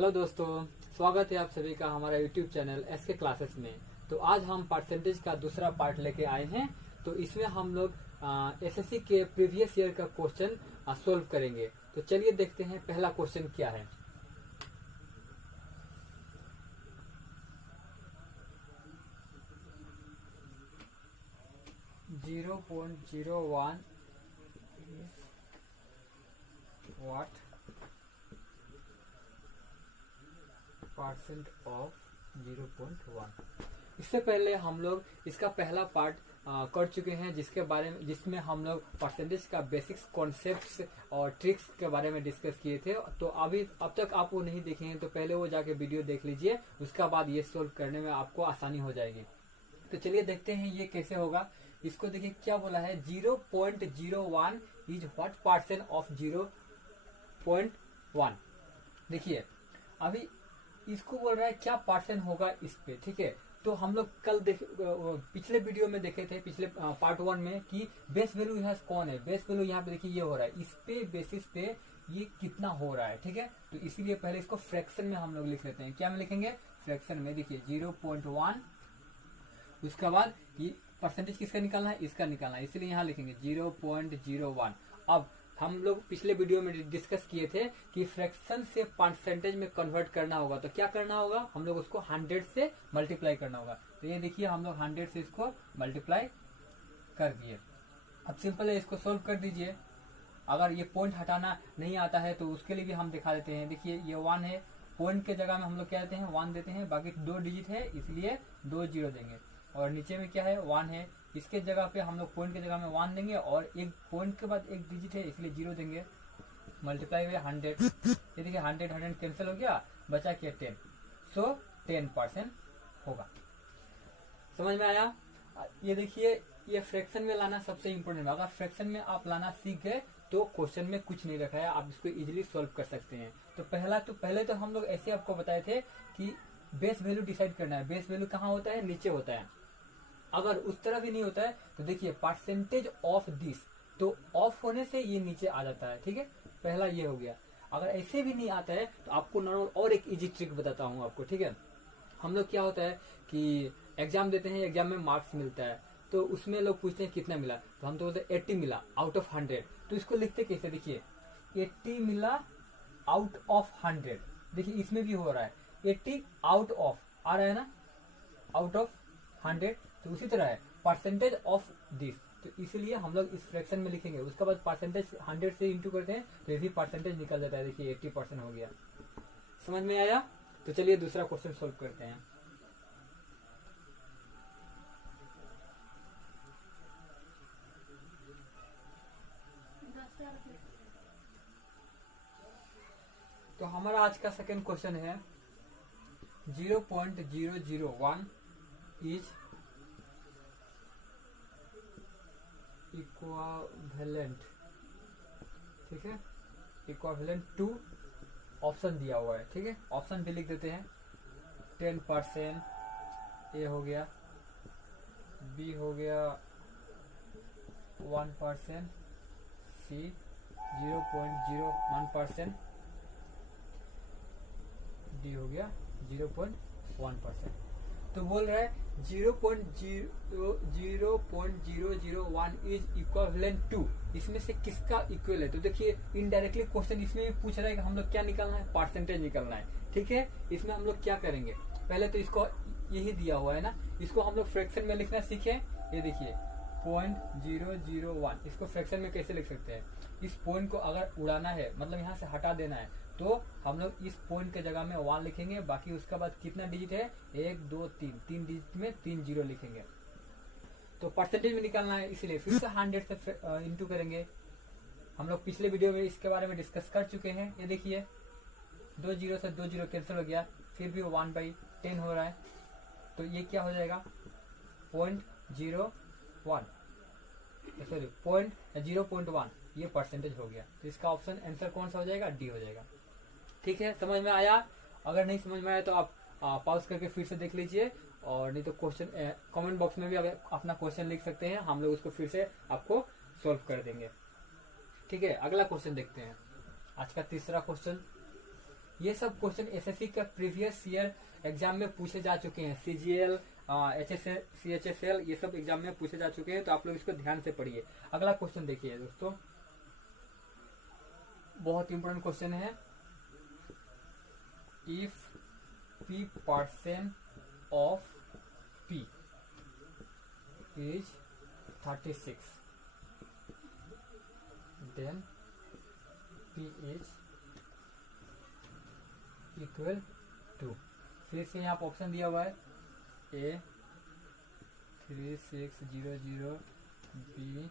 Hello दोस्तों, स्वागत है आप सभी का हमारा यूट्यूब चैनल एसके क्लासेस में। तो आज हम परसेंटेज का दूसरा पार्ट लेके आए हैं। तो इसमें हम लोग एसएससी के प्रीवियस ईयर का क्वेश्चन सोल्व करेंगे। तो चलिए देखते हैं पहला क्वेश्चन क्या है। (0.01) what परसेंट ऑफ 0.1। इससे पहले हम लोग इसका पहला पार्ट कर चुके हैं, जिसमें हम लोग परसेंटेज का बेसिक्स कॉन्सेप्ट्स और ट्रिक्स के बारे में डिस्कस किए थे। तो अब तक आप वो नहीं देखे हैं तो पहले वो जाके वीडियो देख लीजिए, उसका बाद ये सोल्व करने में आपको आसानी हो जाएगी। तो चलिए देखते हैं ये कैसे होगा। इसको देखिए क्या बोला है, 0.01 इज व्हाट परसेंट ऑफ 0.1। देखिए अभी इसको बोल रहा है क्या परसेंट होगा इस पे, ठीक है। तो हम लोग कल पिछले वीडियो में देखे थे, पिछले पार्ट 1 में कि बेस वैल्यू यहाँ कौन है। बेस वैल्यू यहाँ पे देखिए ये हो रहा है, इस पे बेसिस पे ये कितना हो रहा है, ठीक है। तो इसीलिए पहले इसको फ्रैक्शन में हम लोग लिख लेते हैं। क्या में लिखेंगे? फ्रैक्शन में। देखिए 0.1, उसके बाद ये परसेंटेज किसका निकालना है, इसका निकालना है, इसलिए यहाँ लिखेंगे 0.01। अब हम लोग पिछले वीडियो में डिस्कस किए थे कि फ्रैक्शन से परसेंटेज में कन्वर्ट करना होगा तो क्या करना होगा, हम लोग उसको 100 से मल्टीप्लाई करना होगा। तो ये देखिए हम लोग 100 से इसको मल्टीप्लाई कर दिए। अब सिंपल है, इसको सोल्व कर दीजिए। अगर ये पॉइंट हटाना नहीं आता है तो उसके लिए भी हम दिखा देते हैं। देखिए ये 1 है, पॉइंट के जगह में हम लोग क्या देते हैं, 1 देते हैं, बाकी 2 डिजिट है इसलिए 2 0 देंगे। और नीचे में क्या है, 1 है, इसके जगह पे हम लोग पॉइंट के जगह में 1 देंगे और एक पॉइंट के बाद एक डिजिट है इसलिए 0 देंगे। मल्टीप्लाई हुए 100। ये देखिए 100 कैंसिल हो गया, बचा क्या 10। सो 10% होगा। समझ में आया? ये देखिए ये फ्रैक्शन में लाना सबसे इम्पोर्टेंट है। अगर फ्रैक्शन में आप लाना सीख गए तो क्वेश्चन में कुछ नहीं रखा है, आप इसको इजिली सोल्व कर सकते हैं। तो पहले तो हम लोग ऐसे आपको बताए थे कि बेस वैल्यू डिसाइड करना है। बेस वैल्यू कहाँ होता है, नीचे होता है। अगर उस तरह भी नहीं होता है तो देखिए परसेंटेज ऑफ दिस, तो ऑफ होने से ये नीचे आ जाता है, ठीक है। पहला ये हो गया। अगर ऐसे भी नहीं आता है तो आपको नॉर्मल और एक इजी ट्रिक बताता हूँ आपको, ठीक है। हम लोग क्या होता है कि एग्जाम देते हैं, एग्जाम में मार्क्स मिलता है तो उसमें लोग पूछते हैं कितना मिला, तो हम तो बोलते हैं 80 मिला आउट ऑफ 100। तो इसको लिखते कैसे, देखिए 80 मिला आउट ऑफ 100। देखिए इसमें भी हो रहा है 80 आउट ऑफ आ रहा है ना, आउट ऑफ 100। तो उसी तरह है परसेंटेज ऑफ दिस, तो इसलिए हम लोग इस फ्रैक्शन में लिखेंगे। उसके बाद परसेंटेज 100 से इंटू करते हैं तो यही परसेंटेज निकल जाता है। देखिए 80% हो गया। समझ में आया? तो चलिए दूसरा क्वेश्चन सोल्व करते हैं। तो हमारा आज का सेकंड क्वेश्चन है 0.001 इज इक्विवेलेंट, ठीक है, इक्विवेलेंट टू ऑप्शन दिया हुआ है, ठीक है। ऑप्शन भी लिख देते हैं। 10% ए हो गया, बी हो गया 1%, सी 0.01%, डी हो गया 0.1%। तो बोल रहा है 0.001 इज इक्विवेलेंट टू, इसमें से किसका इक्वल है। तो देखिए इनडायरेक्टली क्वेश्चन इसमें भी पूछ रहा है कि हम लोग क्या निकालना है, परसेंटेज निकालना है, ठीक है। इसमें हम लोग क्या करेंगे, पहले तो इसको यही दिया हुआ है ना, इसको हम लोग फ्रैक्शन में लिखना सीखे। ये देखिए 0.001, इसको फ्रैक्शन में कैसे लिख सकते हैं। इस पॉइंट को अगर उड़ाना है, मतलब यहाँ से हटा देना है, तो हम लोग इस पॉइंट के जगह में 1 लिखेंगे, बाकी उसके बाद कितना डिजिट है, 1 2 3, 3 डिजिट में 3 0 लिखेंगे। तो परसेंटेज में निकालना है, इसलिए फिर से 100 से इंटू करेंगे। हम लोग पिछले वीडियो में इसके बारे में डिस्कस कर चुके हैं। ये देखिए 2 0 से 2 0 कैंसिल हो गया, फिर भी 1/10 हो रहा है। तो ये क्या हो जाएगा, 0.1, ये परसेंटेज हो गया। तो इसका ऑप्शन आंसर कौन सा हो जाएगा, डी हो जाएगा। ठीक है, समझ में आया? अगर नहीं समझ में आया तो आप पॉज करके फिर से देख लीजिए, और नहीं तो क्वेश्चन कमेंट बॉक्स में भी अपना क्वेश्चन लिख सकते हैं, हम लोग उसको फिर से आपको सॉल्व कर देंगे। ठीक है, अगला क्वेश्चन देखते हैं। आज का तीसरा क्वेश्चन ये सब क्वेश्चन एसएससी का प्रीवियस ईयर एग्जाम में पूछे जा चुके हैं। सीजीएल, CHSL ये सब एग्जाम में पूछे जा चुके हैं, तो आप लोग इसको ध्यान से पढ़िए। अगला क्वेश्चन देखिए दोस्तों, बहुत इंपॉर्टेंट क्वेश्चन है। If P% of P is 36, then P is equal to, फिर से यहाँ पर ऑप्शन दिया हुआ है A 3600, B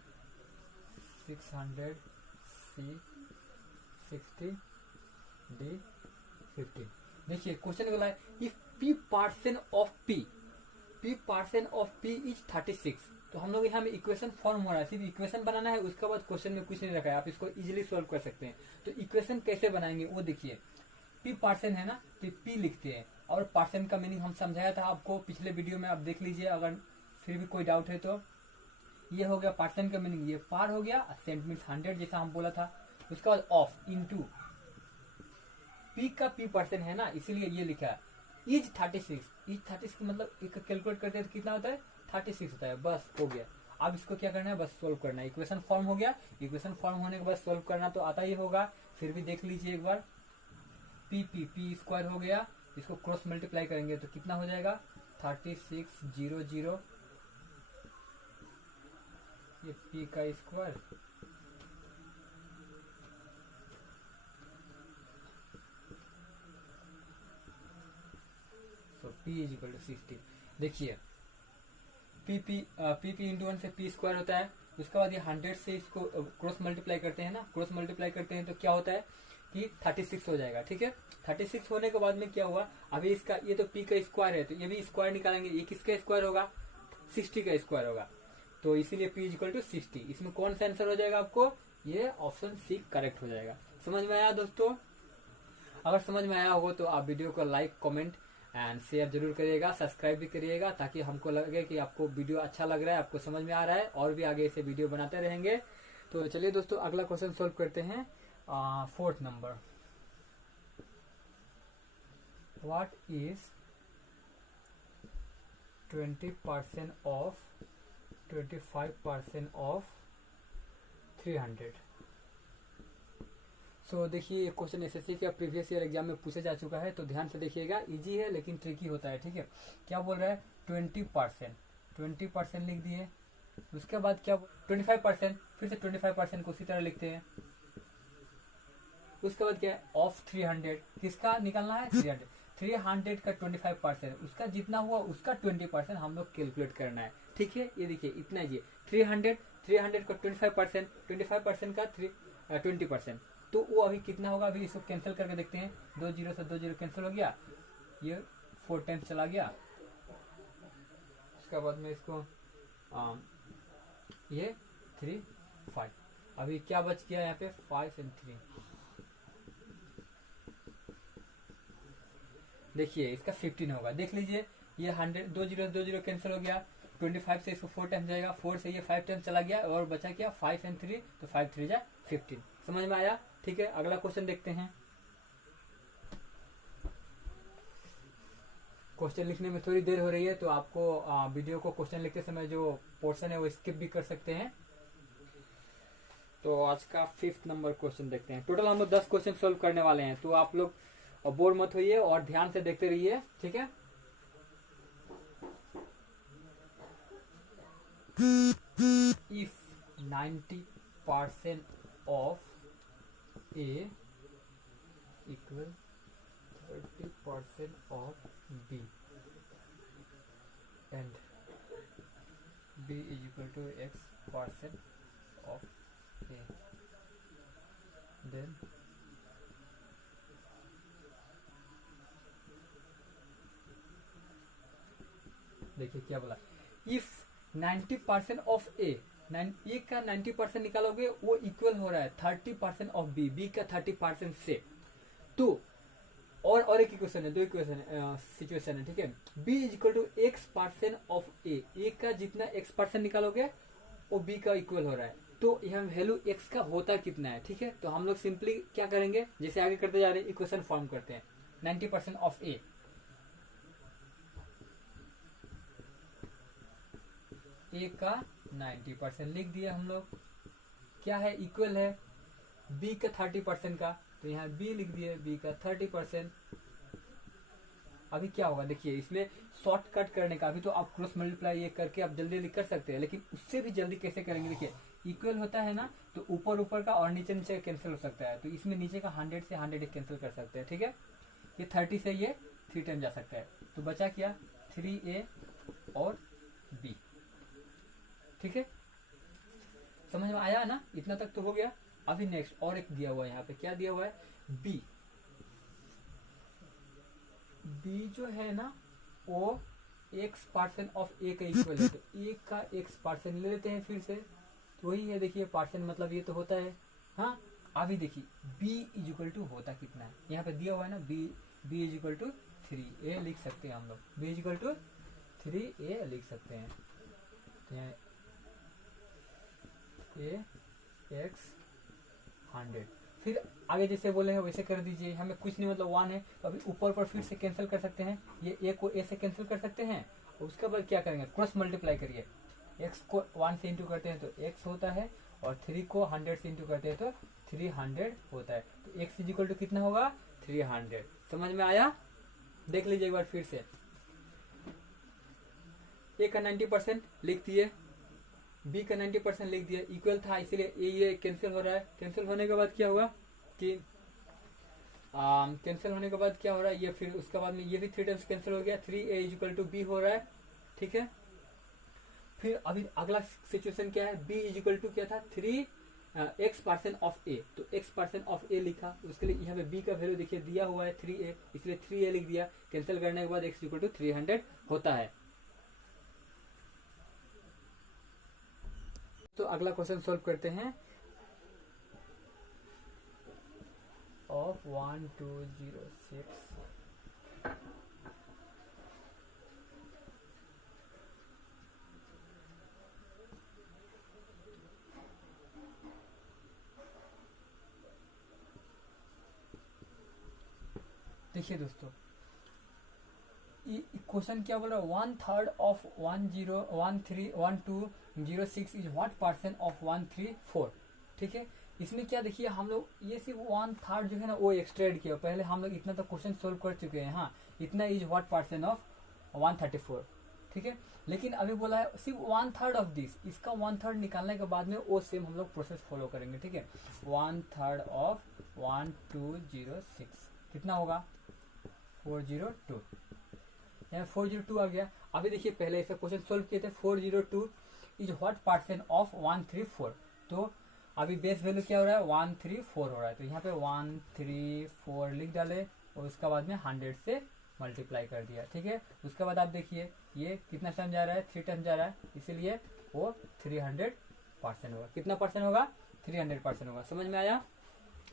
600, C 60, D 50। देखिए क्वेश्चन बोला है if P% of P is 36, तो हम लोग यहाँ में इक्वेशन फॉर्म हो रहा है, सिर्फ इक्वेशन बनाना है, उसके बाद क्वेश्चन में कुछ नहीं रखा है, आप इसको इजीली सॉल्व कर सकते हैं। तो इक्वेशन कैसे बनाएंगे वो देखिए। P% है ना, तो P लिखते हैं, और परसेंट का मीनिंग हम समझाया था आपको पिछले वीडियो में, आप देख लीजिए अगर फिर भी कोई डाउट है तो। ये हो गया परसेंट का मीनिंग, ये पार हो गया, सेंट मीन्स 100 जैसा हम बोला था। उसके बाद ऑफ इनटू P का P% है ना, इसीलिए ये लिखा है इज 36 मतलब एक कैलकुलेट करते हैं तो कितना होता है 36 होता है, बस हो गया। अब इसको क्या करना है, बस सोल्व करना है। इक्वेशन फॉर्म हो गया, इक्वेशन फॉर्म होने के बाद सोल्व करना तो आता ही होगा, फिर भी देख लीजिए एक बार। P स्क्वायर हो गया, इसको क्रॉस मल्टीप्लाई करेंगे तो कितना हो जाएगा 3600, ये P का स्क्वायर, तो P इज इक्वल टू 60। देखिए P इंटू 1 से P स्क्वायर होता है, उसके बाद ये 100 से इसको क्रॉस मल्टीप्लाई करते हैं ना, क्रॉस मल्टीप्लाई करते हैं तो क्या होता है कि 36 हो जाएगा। ठीक है, 36 होने के बाद में क्या हुआ, अभी इसका ये तो P का स्क्वायर है, तो ये भी स्क्वायर निकालेंगे, ये किसका स्क्वायर होगा 60 का स्क्वायर होगा, तो इसीलिए P इज इक्वल टू 60। इसमें कौन सा आंसर हो जाएगा आपको, ये ऑप्शन C करेक्ट हो जाएगा। समझ में आया दोस्तों? अगर समझ में आया होगा तो आप वीडियो को लाइक, कमेंट एंड शेयर जरूर करिएगा, सब्सक्राइब भी करिएगा, ताकि हमको लगे कि आपको वीडियो अच्छा लग रहा है, आपको समझ में आ रहा है, और भी आगे ऐसे वीडियो बनाते रहेंगे। तो चलिए दोस्तों अगला क्वेश्चन सोल्व करते हैं। 4th number, what is 20% of 25% of 300। सो देखिए ये क्वेश्चन एसएससी का प्रीवियस ईयर एग्जाम में पूछा जा चुका है, तो ध्यान से देखिएगा, इजी है लेकिन ट्रिकी होता है। ठीक है, क्या बोल रहा है 20% लिख दिए, उसके बाद क्या 25%, फिर से 25% को उसी तरह लिखते हैं। उसके बाद क्या है ऑफ 300, किसका निकालना है 300 का 25%, उसका जितना हुआ उसका 20% हम लोग कैलकुलेट करना है। ठीक है, ये देखिए इतना ही 300 का 25% का 20%, तो वो अभी कितना होगा, अभी इसको कैंसिल करके देखते हैं। 2 जीरो से 2 जीरो कैंसिल हो गया, ये 4 टाइम्स चला गया। उसके बाद में इसको ये 3 5, अभी क्या बच गया यहाँ पे 5 और 3। देखिए इसका 15 होगा, देख लीजिए ये 100 2 जीरो कैंसिल हो गया, 25 से इसको 4 टाइम्स जाएगा, 4 से ये 5 टाइम्स चला गया, और बचा क्या 5 और 3, तो 5 3 जा 15। समझ में आया? ठीक है, अगला क्वेश्चन देखते हैं। क्वेश्चन लिखने में थोड़ी देर हो रही है, तो आपको वीडियो को क्वेश्चन लिखते समय जो पोर्शन है वो स्किप भी कर सकते हैं। तो आज का 5th नंबर क्वेश्चन देखते हैं। टोटल हम लोग 10 क्वेश्चन सोल्व करने वाले हैं, तो आप लोग बोर मत होइए और ध्यान से देखते रहिए। ठीक है, if 90% of A equal 30% of B and B is equal to X% of A, then देखिए क्या बोला, इफ 90% ऑफ A का 90% निकालोगे वो इक्वल हो रहा है 30% ऑफ बी का 30% से, तो और एक इक्वेशन है, 2 इक्वेशन सिचुएशन है। ठीक है, b is equal to X% of A का जितना X% निकालोगे वो b का इक्वल हो रहा है। तो यहाँ वैल्यू x का होता कितना है, ठीक है। तो हम लोग सिंपली क्या करेंगे, जैसे आगे करते जा रहे हैं इक्वेशन फॉर्म करते हैं। 90% ऑफ a, a का 90% लिख दिया हम लोग, क्या है इक्वल है b का 30% का, तो यहाँ b लिख दिए, b का 30%। अभी क्या होगा देखिए, इसमें शॉर्टकट करने का, अभी तो आप क्रॉस मल्टीप्लाई ये करके आप जल्दी जल्दी कर सकते हैं, लेकिन उससे भी जल्दी कैसे करेंगे, देखिए इक्वल होता है ना, तो ऊपर ऊपर का और नीचे नीचे कैंसिल हो सकता है, तो इसमें नीचे का 100 से 100 कैंसिल कर सकते हैं, ठीक है। ये 30 से ये 3 टाइम जा सकता है, तो बचा क्या 3a और b, ठीक है। समझ में आया ना, इतना तक तो हो गया। अभी नेक्स्ट और एक दिया हुआ है, यहाँ पे क्या दिया हुआ है b जो है ना वो x% ऑफ a का इक्वल है, तो a का x% ले लेते हैं फिर से, तो वही है देखिए पार्सेंट मतलब ये तो होता है। हाँ अभी देखिए b इज इक्वल टू होता कितना है, यहाँ पे दिया हुआ है ना b is equal to 3a लिख सकते हैं हम लोग, b is equal to 3a लिख सकते हैं, तो यहाँ a x 100, फिर आगे जैसे बोले हैं वैसे कर दीजिए, हमें कुछ नहीं मतलब 1 है, तो अभी ऊपर पर फिर से कैंसिल कर सकते हैं, ये a को a से कैंसिल कर सकते हैं, उसके बाद क्या करेंगे क्रॉस मल्टीप्लाई करिए, x को 1 से इंटू करते हैं तो x होता है, और 3 को 100 से इंटू करते हैं तो 300 होता है, तो x इज इक्वल टू कितना होगा 300। समझ में आया, देख लीजिए एक बार फिर से, a का 90% लिख दिए, b का 90% लिख दिया, इक्वल था इसलिए ये कैंसिल हो रहा है, कैंसिल होने के बाद क्या हुआ कि कैंसिल होने के बाद क्या हो रहा है, ये फिर उसके बाद में ये भी 3 टाइम्स कैंसिल हो गया, 3a is equal to b हो रहा है, ठीक है। फिर अभी अगला सिचुएशन क्या है, b इज इक्वल टू क्या था 3x% ऑफ a, तो x% ऑफ a लिखा, उसके लिए यहाँ पे b का वैल्यू देखिए दिया हुआ है 3a, इसलिए 3a लिख दिया, कैंसिल करने के बाद x इक्वल टू 300 होता है। तो अगला क्वेश्चन सॉल्व करते हैं, ऑफ 1206 देखिए दोस्तों, क्वेश्चन क्या बोल रहा है, 1/3 of 1206 is what percent of 134, ठीक है। इसमें क्या देखिए हम लोग ये सिर्फ 1/3 जो है ना वो एक्सट्रेड किया, पहले हम लोग इतना तो क्वेश्चन सोल्व कर चुके हैं, हाँ इतना इज व्हाट परसेंट ऑफ 134, ठीक है। लेकिन अभी बोला है सिर्फ 1/3 ऑफ दिस, इसका 1/3 निकालने के बाद में वो सेम हम लोग प्रोसेस फॉलो करेंगे, ठीक है। 1/3 ऑफ 1206 कितना होगा 402, यहाँ 402 आ गया। अभी देखिए पहले ऐसा क्वेश्चन सोल्व किए थे, 402 इज व्हाट परसेंट ऑफ 134, तो अभी बेस वैल्यू क्या हो रहा है 134 हो रहा है, तो यहाँ पे 134 लिख डाले और उसके बाद में 100 से मल्टीप्लाई कर दिया, ठीक है। उसके बाद आप देखिए ये कितना टाइम जा रहा है 3 टाइम जा रहा है, इसीलिए वो 300% होगा, कितना परसेंट होगा 300% होगा। समझ में आया,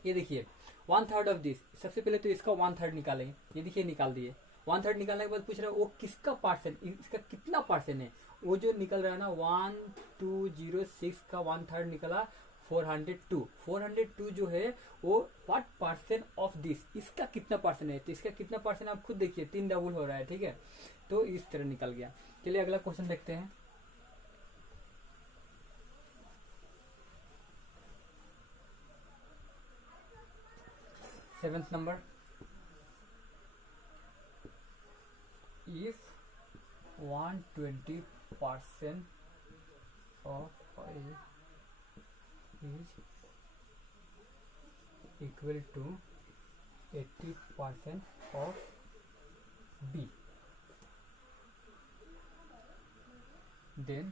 ये देखिए 1/3 ऑफ दिस, सबसे पहले तो इसका 1/3 निकालेंगे, ये देखिए निकाल दिए, 1/3 निकालने के बाद पूछ रहा है वो किसका परसेंट, इसका कितना परसेंट है, वो जो निकल रहा है ना 1206 का 1/3 निकला 402 जो है वो व्हाट परसेंट ऑफ दिस, इसका कितना परसेंट है, तो इसका कितना परसेंट आप खुद देखिए 3 डबल हो रहा है, ठीक है। तो इस तरह निकल गया। चलिए अगला क्वेश्चन देखते हैं, seventh number, if 120% of A is equal to 80% of B, then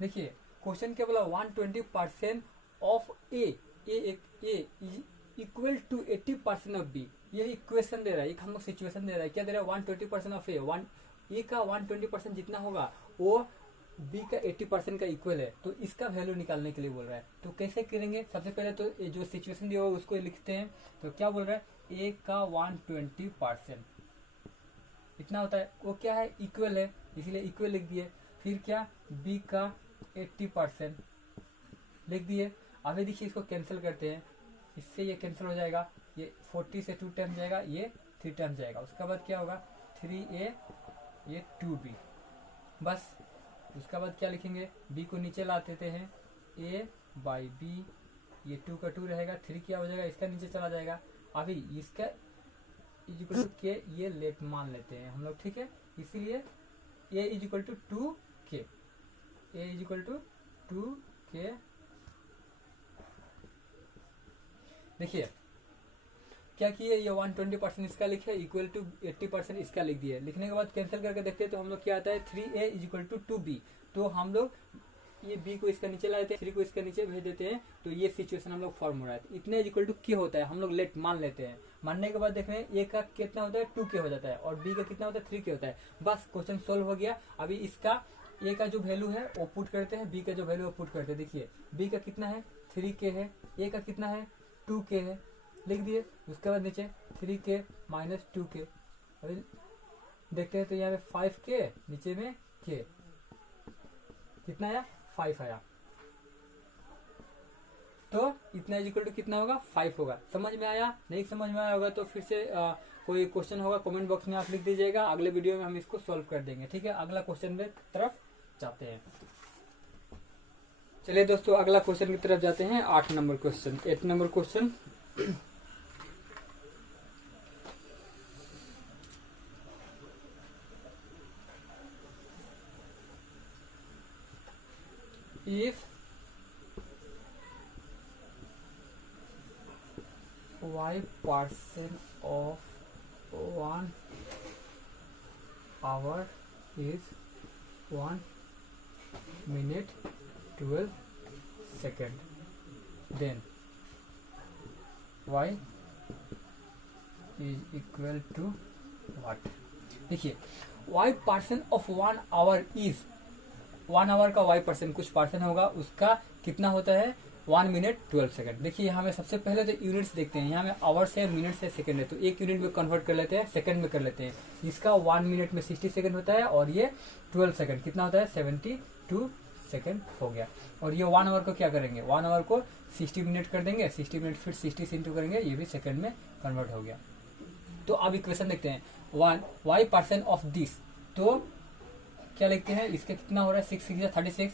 देखिए क्वेश्चन क्या बोला 120% of A is equal to 80% of B, ये इक्वेशन दे रहा है, एक हम लोग सिचुएशन दे रहा है, क्या दे रहा है 120% ऑफ ए, ए का 120% जितना होगा वो बी का 80% का इक्वल है, तो इसका वैल्यू निकालने के लिए बोल रहा है। तो कैसे करेंगे, सबसे पहले तो ये जो सिचुएशन दिया हुआ उसको लिखते हैं। तो क्या बोल रहा है, ए का 120% इतना होता है, वो क्या है, इक्वल है, इसलिए इक्वल लिख दिए। फिर क्या, बी का 80% लिख दिए। अभी देखिए इसको कैंसिल करते हैं, इससे ये कैंसिल हो जाएगा, ये 40 से 2 टाइम जाएगा, ये 3 टाइम जाएगा। उसके बाद क्या होगा, 3a, ये 2b, बस। उसके बाद क्या लिखेंगे, b को नीचे ला देते हैं, a बाई बी, ये 2 का 2 रहेगा, 3 क्या हो जाएगा, इसका नीचे चला जाएगा। अभी इसका इक्वल टू के, ये लेट मान लेते हैं हम लोग, ठीक है। इसीलिए a equal to 2k, a equal to 2k। देखिए क्या किए, ये 120% इसका लिखे, इक्वल टू 80% इसका लिख दिए। लिखने के बाद कैंसिल करके देखते हैं तो हम लोग क्या आता है, 3a इक्वल टू 2b। तो हम लोग ये b को इसका नीचे ला देते हैं, 3 को इसका नीचे भेज देते हैं, तो ये सिचुएशन हम लोग फॉर्म हो रहा है। इतने इक्वल टू k होता है, हम लोग लेट मान लेते हैं। मानने के बाद देख रहे हैं a का कितना होता है, 2k हो जाता है, और b का कितना होता है, 3k होता है। बस क्वेश्चन सोल्व हो गया। अभी इसका a का जो वैल्यू है वो पुट करते हैं, b का जो वैल्यू है पुट करते हैं। देखिए b का कितना है, 3k है, a का कितना है, 2k है, लिख दिए। उसके बाद नीचे 3k माइनस 2k, अभी देखते हैं तो यहाँ पे 5k, नीचे में k, कितना आया, 5 आया। तो इतना इक्वल टू कितना होगा, 5 होगा। समझ में आया, नहीं समझ में आया होगा तो फिर से कोई क्वेश्चन होगा कमेंट बॉक्स में आप लिख दीजिएगा, अगले वीडियो में हम इसको सॉल्व कर देंगे, ठीक है। अगला क्वेश्चन में तरफ जाते हैं। चलिए दोस्तों अगला क्वेश्चन की तरफ जाते हैं। 8 number question, 8 number question. If y% of 1 hour is 1 minute 12 second, then y is equal to what? देखिए y% of 1 hour is, 1 our का y% कुछ परसेंट होगा, उसका कितना होता है, 1 मिनट 12 सेकंड। देखिए यहाँ में सबसे पहले तो यूनिट्स देखते हैं, यहाँ में आवर से, मिनट से, सेकंड है, तो एक यूनिट में कन्वर्ट कर लेते हैं, सेकंड में कर लेते हैं। इसका 1 मिनट में 60 सेकंड होता है, और ये 12 सेकंड कितना होता है, 72 सेकंड हो गया। और ये 1 आवर को क्या करेंगे, 1 आवर को 60 मिनट कर देंगे, 60 मिनट फिर 60 से इंटू करेंगे, ये भी सेकंड में कन्वर्ट हो गया। तो अब इक्वेशन देखते हैं, y% ऑफ दिस, तो क्या लिखते हैं, इसका कितना हो रहा है, 6 6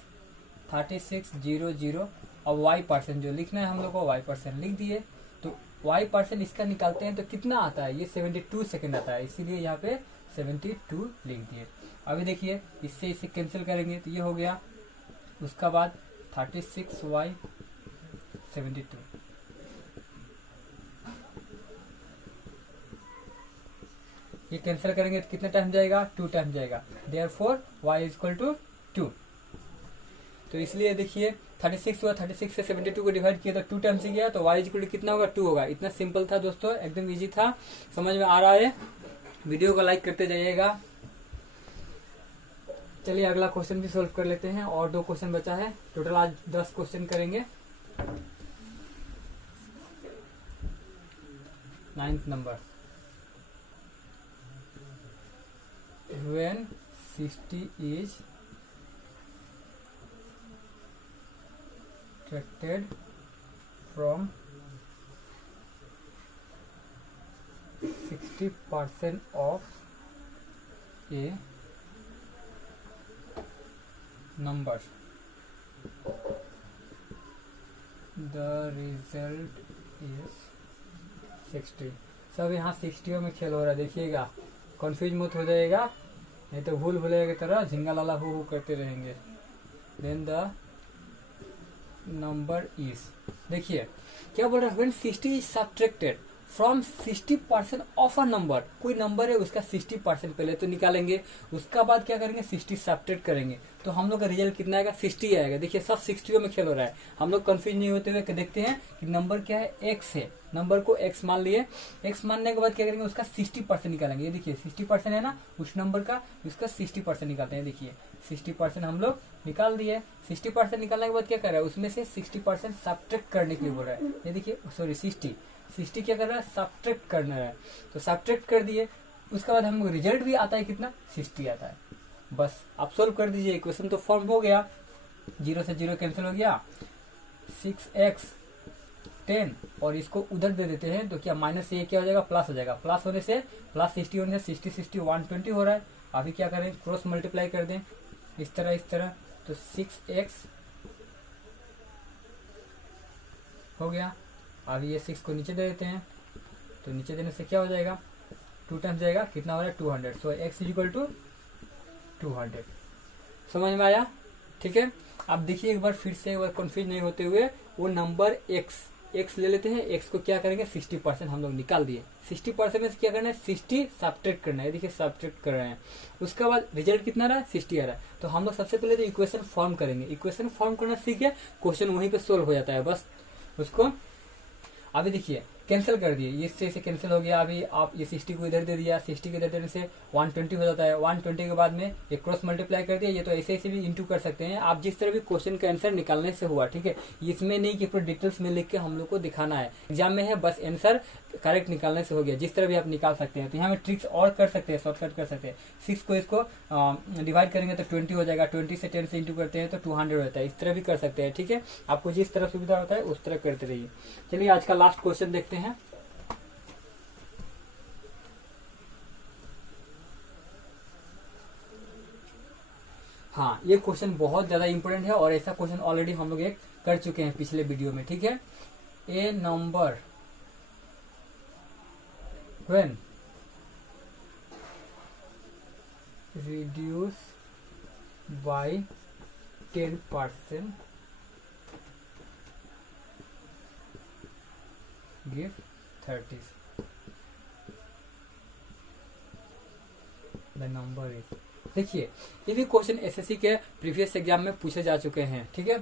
36 0 और y% जो लिखना है हम लोग को, y% लिख दिए। तो y% इसका निकालते हैं तो कितना आता है, ये 72 सेकंड आता है, इसीलिए यहाँ पे 72 लिख दिए। अभी देखिए इससे इसे कैंसिल करेंगे तो ये हो गया। उसका बाद 36y 72, ये कैंसिल करेंगे तो कितना टाइम जाएगा, 2 टाइम जाएगा। Therefore y equal to 2। तो इसलिए देखिए 36 हुआ, 36 से 72 को डिवाइड किया तो 2 टाइम्स ही गया, तो y इक्वल टू कितना होगा, 2 होगा। इतना सिंपल था दोस्तों, एकदम इजी था, समझ में आ रहा है। वीडियो को लाइक करते जाइएगा। चलिए अगला क्वेश्चन भी सोल्व कर लेते हैं, और 2 क्वेश्चन बचा है, टोटल आज 10 क्वेश्चन करेंगे। 9th number, when 60 is subtracted from 60% of a number, the result is 60। सब यहाँ 60 में खेल हो रहा है, देखिएगा, कंफ्यूज मत हो जाएगा, नहीं तो भूल भुलैया की तरह झिंगा लाला हु करते रहेंगे। देन द नंबर इज, देखिए क्या बोल रहा है, when 60 is subtracted, from 60% of a number, कोई नंबर है उसका 60% पहले तो निकालेंगे, उसका बाद क्या करेंगे 60 सब्ट्रैक्ट करेंगे, तो हम लोग का रिजल्ट कितना आएगा 60 आएगा। देखिए सब 60 में खेल हो रहा है, हम लोग कंफ्यूज नहीं होते हुए देखते हैं कि नंबर क्या है x है, नंबर को x मान लिए, x मानने के बाद क्या करेंगे उसका 60% निकालेंगे। ये देखिए 60% है ना उस नंबर का, उसका 60% निकालते हैं। देखिए 60% हम लोग निकाल दिए। 60% निकालने के बाद क्या कर रहा है उसमें से 60% सब्ट्रैक्ट करने के लिए बोल रहा है। ये देखिए सॉरी 60 क्या कर रहा है सब्ट्रैक्ट करना है, तो सब्ट्रैक्ट कर दिए। उसके बाद हम रिजल्ट भी आता है कितना 60 आता है। बस आप सोल्व कर दीजिए, इक्वेशन तो फॉर्म हो गया, 0 से 0 कैंसिल हो गया, 6x 10 और इसको उधर दे देते हैं तो क्या माइनस से ये क्या हो जाएगा प्लस हो जाएगा, प्लस होने से प्लस 60 होने से 60 120 हो रहा है। अभी क्या करें क्रॉस मल्टीप्लाई कर दें इस तरह, तो 6x हो गया। अभी ये 6 को नीचे दे देते हैं, तो नीचे देने से क्या हो जाएगा 2 टाइम्स जाएगा, कितना हो रहा है 200। सो x इक्वल टू 200। समझ में आया? ठीक है। अब देखिए एक बार फिर से, एक बार कंफ्यूज नहीं होते हुए, वो नंबर x ले लेते हैं, x को क्या करेंगे 60% हम लोग निकाल दिए। 60% में से क्या करना है 60 सब्ट्रैक्ट करना है। देखिए सब्ट्रैक्ट कर रहे हैं, उसके बाद रिजल्ट कितना रहा है 60 आ रहा है। तो हम लोग सबसे पहले तो इक्वेशन फॉर्म करेंगे, इक्वेशन फॉर्म करना सीख गया, क्वेश्चन वहीं पे सोल्व हो जाता है बस उसको। अभी देखिए कैंसिल कर दिए, ये इससे कैंसिल हो गया। अभी आप ये 60 को इधर दे दिया, 60 को इधर देने से 120 हो जाता है। 120 के बाद में एक क्रॉस मल्टीप्लाई कर दिया, ये तो ऐसे भी इंटू कर सकते हैं आप, जिस तरह भी क्वेश्चन का आंसर निकालने से हुआ। ठीक है, इसमें नहीं कि पूरा डिटेल्स में लिख के हम लोग को दिखाना है, एग्जाम में है बस आंसर करेक्ट निकालने से हो गया, जिस तरह भी आप निकाल सकते हैं। तो यहाँ में ट्रिक्स और कर सकते हैं, शॉर्टकट कर सकते हैं। 6 को इसको डिवाइड करेंगे तो 20 हो जाएगा, 20 से 10 से इंटू करते हैं तो 200 होता है। इस तरह भी कर सकते हैं। ठीक है, आपको जिस तरह सुविधा होता है उस तरह करते रहिए। चलिए आज का लास्ट क्वेश्चन देखते हैं। हाँ, ये क्वेश्चन बहुत ज्यादा इंपॉर्टेंट है और ऐसा क्वेश्चन ऑलरेडी हम लोग एक कर चुके हैं पिछले वीडियो में। ठीक है, a number when reduce by 10% give 30, the number is. देखिए ये भी क्वेश्चन एसएससी के प्रीवियस एग्जाम में पूछे जा चुके हैं। ठीक है,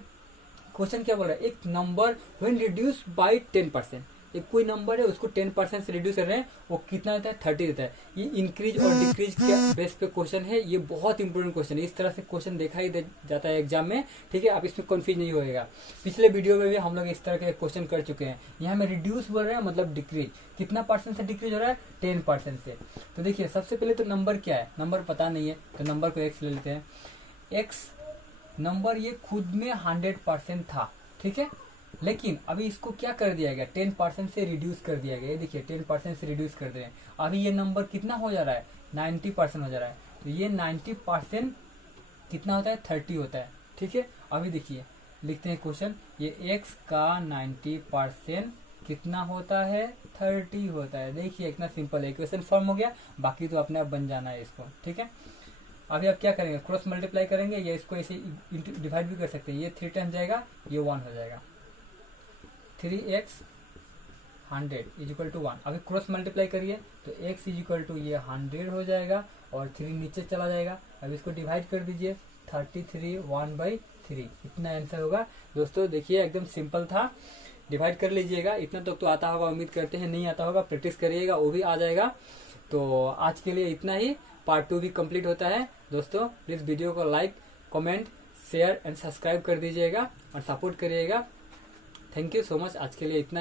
क्वेश्चन क्या बोल रहा है, एक नंबर व्हेन रिड्यूस बाय 10%, एक कोई नंबर है उसको 10% से रिड्यूस कर रहे हैं, वो कितना देता है 30 देता है। ये इंक्रीज और डिक्रीज के बेस पे क्वेश्चन है, ये बहुत इंपोर्टेंट क्वेश्चन है। इस तरह से क्वेश्चन देखा ही जाता है एग्जाम में। ठीक है, आप इसमें कंफ्यूज नहीं होएगा। पिछले वीडियो में भी हम लोग इस तरह के क्वेश्चन कर चुके हैं। यहाँ में रिड्यूस बोल रहे हैं मतलब डिक्रीज, कितना परसेंट से डिक्रीज हो रहा है 10% से। तो देखिए सबसे पहले तो नंबर क्या है, नंबर पता नहीं है तो नंबर को x ले लेते हैं। x नंबर ये खुद में 100% था। ठीक है, लेकिन अभी इसको क्या कर दिया गया 10% से रिड्यूस कर दिया गया। ये देखिए 10% से रिड्यूस कर दे रहे हैं। अभी ये नंबर कितना हो जा रहा है 90% हो जा रहा है। तो ये 90% कितना होता है 30 होता है। ठीक है, अभी देखिए लिखते हैं क्वेश्चन, ये x का 90% कितना होता है 30 होता है। देखिए इतना सिंपल है, इक्वेशन फॉर्म हो गया, बाकी तो अपने आप बन जाना है इसको। ठीक है, अभी आप क्या करेंगे क्रॉस मल्टीप्लाई करेंगे या इसको ऐसे डिवाइड भी कर सकते हैं। ये 3 टाइम्स जाएगा, ये 1 हो जाएगा। 3x 100 is equal to 1। अभी क्रॉस मल्टीप्लाई करिए तो x इज इक्वल टू ये 100 हो जाएगा और 3 नीचे चला जाएगा। अब इसको डिवाइड कर दीजिए 33 1/3, इतना आंसर होगा। दोस्तों देखिए एकदम सिंपल था, डिवाइड कर लीजिएगा। इतना तक तो आता होगा, उम्मीद करते हैं। नहीं आता होगा प्रैक्टिस करिएगा, वो भी आ जाएगा। तो आज के लिए इतना ही, पार्ट 2 भी कंप्लीट होता है। दोस्तों प्लीज वीडियो को like comment share and subscribe कर दीजिएगा और सपोर्ट करिएगा। थैंक यू सो मच, आज के लिए इतना ही।